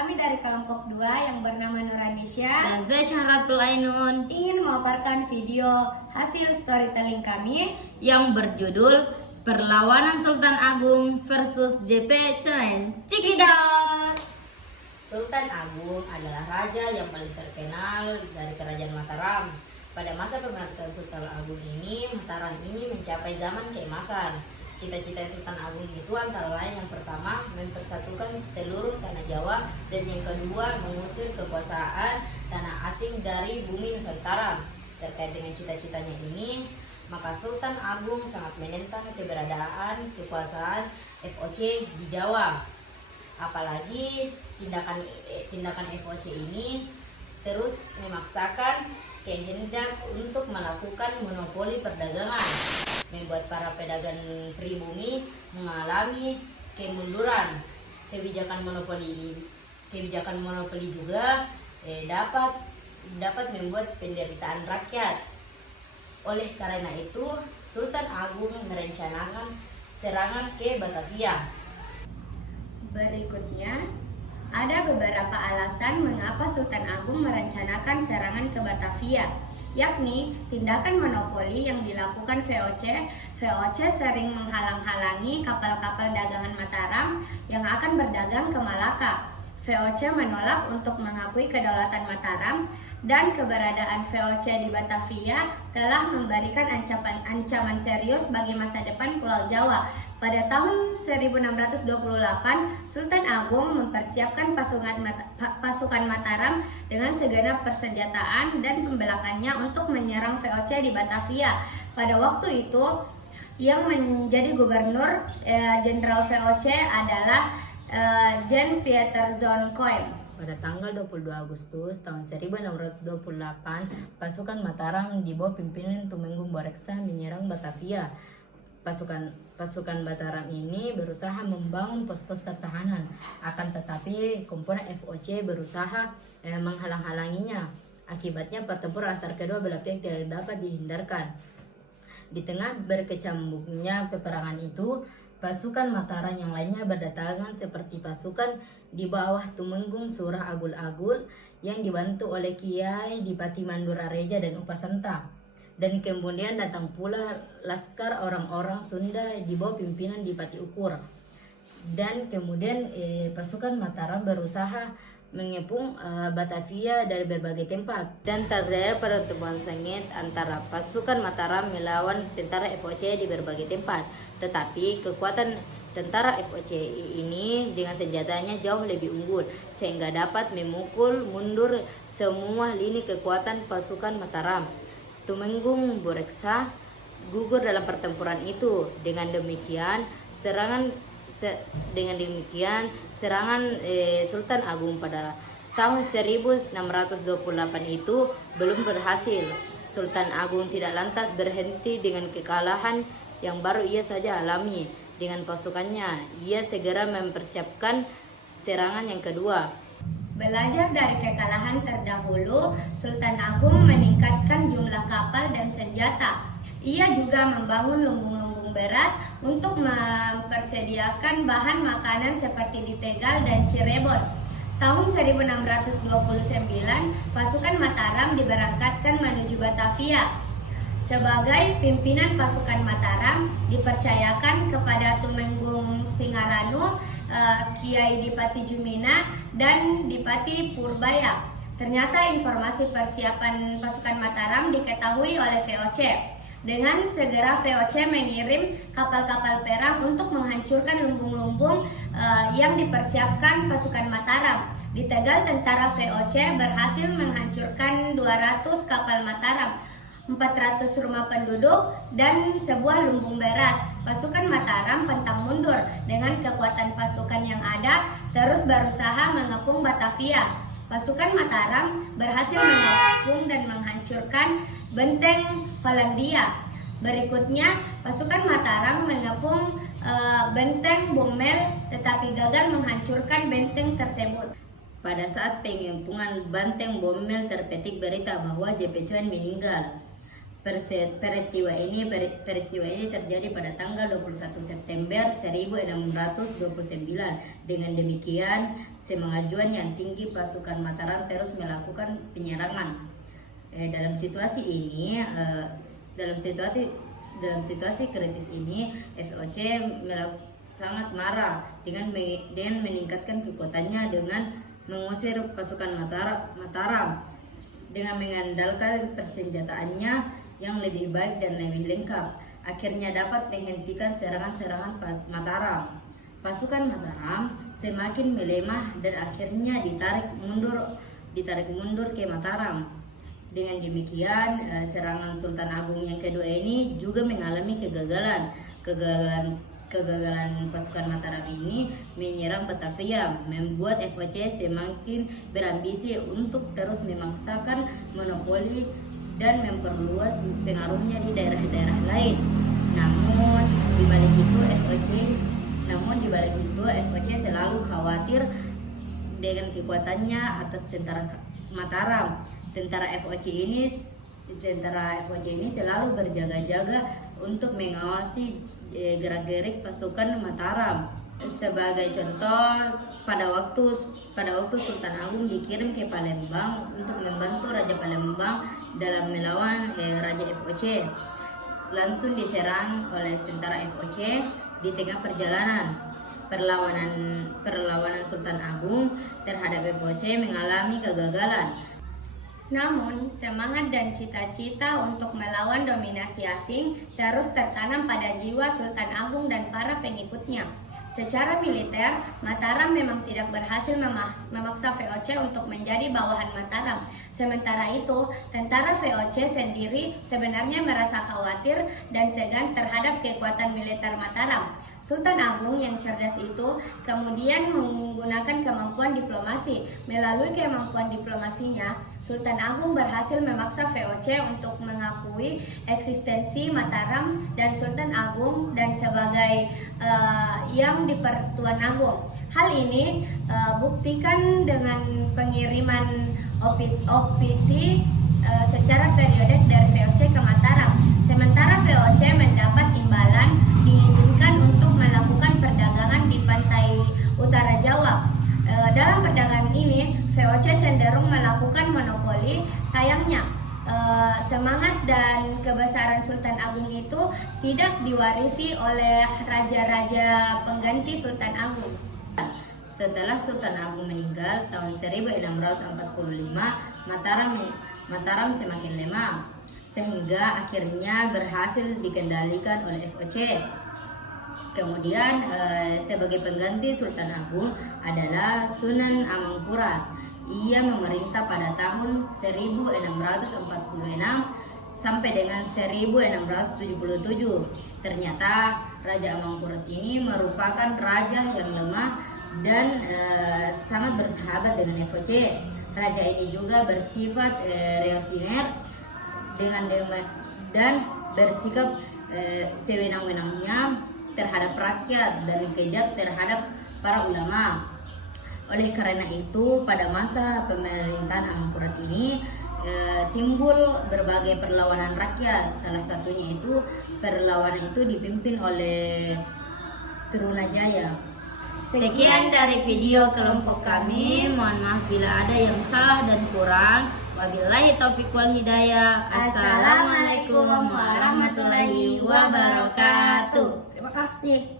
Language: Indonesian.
Kami dari kelompok 2 yang bernama Nuranisha dan saya Syahratul Ainun ingin memaparkan video hasil storytelling kami yang berjudul Perlawanan Sultan Agung versus JP Cheng. Cikidot. Sultan Agung adalah raja yang paling terkenal dari Kerajaan Mataram. Pada masa pemerintahan Sultan Agung ini, Mataram ini mencapai zaman keemasan. Cita-cita Sultan Agung itu antara lain yang pertama mempersatukan seluruh tanah Jawa dan yang kedua mengusir kekuasaan tanah asing dari bumi Nusantara. Terkait dengan cita-citanya ini, maka Sultan Agung sangat menentang keberadaan kekuasaan FOC di Jawa. Apalagi tindakan FOC ini terus memaksakan kehendak untuk melakukan monopoli perdagangan, membuat para pedagang pribumi mengalami kemunduran. Kebijakan monopoli juga dapat membuat penderitaan rakyat. Oleh karena itu, Sultan Agung merencanakan serangan ke Batavia. Berikutnya, ada beberapa alasan mengapa Sultan Agung merencanakan serangan ke Batavia, yakni tindakan monopoli yang dilakukan VOC. VOC sering menghalang-halangi kapal-kapal dagangan Mataram yang akan berdagang ke Malaka. VOC menolak untuk mengakui kedaulatan Mataram dan keberadaan VOC di Batavia telah memberikan ancaman serius bagi masa depan Pulau Jawa. Pada tahun 1628, Sultan Agung mempersiapkan pasukan Mataram dengan segenap persenjataan dan pembelakannya untuk menyerang VOC di Batavia. Pada waktu itu, yang menjadi gubernur Jenderal VOC adalah Jan Pieter Zoon Koem. Pada tanggal 22 Agustus tahun 1628, pasukan Mataram di bawah pimpinan Tumenggung Boreksa menyerang Batavia. Pasukan Mataram ini berusaha membangun pos-pos pertahanan, akan tetapi komponen FOC berusaha menghalang-halanginya. Akibatnya pertempuran antar kedua belah pihak tidak dapat dihindarkan. Di tengah berkecamuknya peperangan itu, pasukan Mataram yang lainnya berdatangan seperti pasukan di bawah Tumenggung Surah Agul-Agul yang dibantu oleh Kiai Dipati Mandura Reja dan Upasanta. Dan kemudian datang pula laskar orang-orang Sunda di bawah pimpinan Dipati Ukur. Dan kemudian pasukan Mataram berusaha mengepung Batavia dari berbagai tempat. Dan terjadi pertemuan sengit antara pasukan Mataram melawan tentara FOC di berbagai tempat. Tetapi kekuatan tentara FOC ini dengan senjatanya jauh lebih unggul, sehingga dapat memukul mundur semua lini kekuatan pasukan Mataram. Tumenggung Boreksa gugur dalam pertempuran itu. Dengan demikian serangan Sultan Agung pada tahun 1628 itu belum berhasil. Sultan Agung tidak lantas berhenti dengan kekalahan yang baru ia saja alami. Dengan pasukannya, ia segera mempersiapkan serangan yang kedua. Belajar dari kekalahan terdahulu, Sultan Agung meningkatkan jumlah kapal dan senjata. Ia juga membangun lumbung-lumbung beras untuk mempersediakan bahan makanan seperti di Tegal dan Cirebon. Tahun 1629, pasukan Mataram diberangkatkan menuju Batavia. Sebagai pimpinan pasukan Mataram dipercayakan kepada Tumenggung Singaranu, Kiai Dipati Jumina, dan Dipati Purbaya. Ternyata informasi persiapan pasukan Mataram diketahui oleh VOC. Dengan segera VOC mengirim kapal-kapal perang untuk menghancurkan lumbung-lumbung yang dipersiapkan pasukan Mataram. Di Tegal, tentara VOC berhasil menghancurkan 200 kapal Mataram, 400 rumah penduduk, dan sebuah lumbung beras. Pasukan Mataram pantang mundur. Dengan kekuatan pasukan yang ada, terus berusaha mengepung Batavia. Pasukan Mataram berhasil mengepung dan menghancurkan benteng Hollandia. Berikutnya, pasukan Mataram mengepung benteng Bommel, tetapi gagal menghancurkan benteng tersebut. Pada saat pengepungan benteng Bommel terpetik berita bahwa JP Cheng meninggal. Peristiwa ini terjadi pada tanggal 21 September 1629. Dengan demikian, semangajuan yang tinggi pasukan Mataram terus melakukan penyerangan. Dalam situasi kritis ini, FOC sangat marah dengan meningkatkan kekuatannya dengan mengusir pasukan Mataram dengan mengandalkan persenjataannya yang lebih baik dan lebih lengkap. Akhirnya dapat menghentikan serangan-serangan Mataram. Pasukan Mataram semakin melemah dan akhirnya ditarik mundur ke Mataram. Dengan demikian, serangan Sultan Agung yang kedua ini juga mengalami kegagalan. Kegagalan pasukan Mataram ini menyerang Batavia, membuat FOC semakin berambisi untuk terus memaksakan monopoli dan memperluas pengaruhnya di daerah-daerah lain. Namun di balik itu FOC selalu khawatir dengan kekuatannya atas tentara Mataram. Tentara FOC ini selalu berjaga-jaga untuk mengawasi gerak-gerik pasukan Mataram. Sebagai contoh, pada waktu Sultan Agung dikirim ke Palembang untuk membantu Raja Palembang dalam melawan Raja FOC, langsung diserang oleh tentara FOC di tengah perjalanan. Perlawanan Sultan Agung terhadap FOC mengalami kegagalan. Namun, semangat dan cita-cita untuk melawan dominasi asing terus tertanam pada jiwa Sultan Agung dan para pengikutnya. Secara militer, Mataram memang tidak berhasil memaksa VOC untuk menjadi bawahan Mataram. Sementara itu, tentara VOC sendiri sebenarnya merasa khawatir dan segan terhadap kekuatan militer Mataram. Sultan Agung yang cerdas itu kemudian menggunakan kemampuan diplomasi. Melalui kemampuan diplomasinya, Sultan Agung berhasil memaksa VOC untuk mengakui eksistensi Mataram dan Sultan Agung dan sebagai yang di Pertuan Agung. Hal ini buktikan dengan pengiriman OPT secara periodik dari VOC ke Mataram. Sementara VOC mendapat imbalan diizinkan untuk melakukan perdagangan di pantai utara Jawa. Dalam perdagangan ini, VOC cenderung melakukan monopoli. Sayangnya, semangat dan kebesaran Sultan Agung itu tidak diwarisi oleh raja-raja pengganti Sultan Agung. Setelah Sultan Agung meninggal tahun 1645, Mataram semakin lemah, sehingga akhirnya berhasil dikendalikan oleh FOC. Kemudian sebagai pengganti Sultan Agung adalah Sunan Amangkurat. Ia memerintah pada tahun 1646 sampai dengan 1677. Ternyata Raja Amangkurat ini merupakan raja yang lemah dan sangat bersahabat dengan FOC. Raja ini juga bersifat reaksioner dan bersikap sewenang-wenangnya terhadap rakyat dan kejam terhadap para ulama. Oleh karena itu, pada masa pemerintahan Amangkurat ini timbul berbagai perlawanan rakyat. Salah satunya itu perlawanan itu dipimpin oleh Trunajaya. Sekian dari video kelompok kami. Mohon maaf bila ada yang salah dan kurang. Wabillahi taufiq wal hidayah. Assalamualaikum warahmatullahi wabarakatuh. Terima kasih.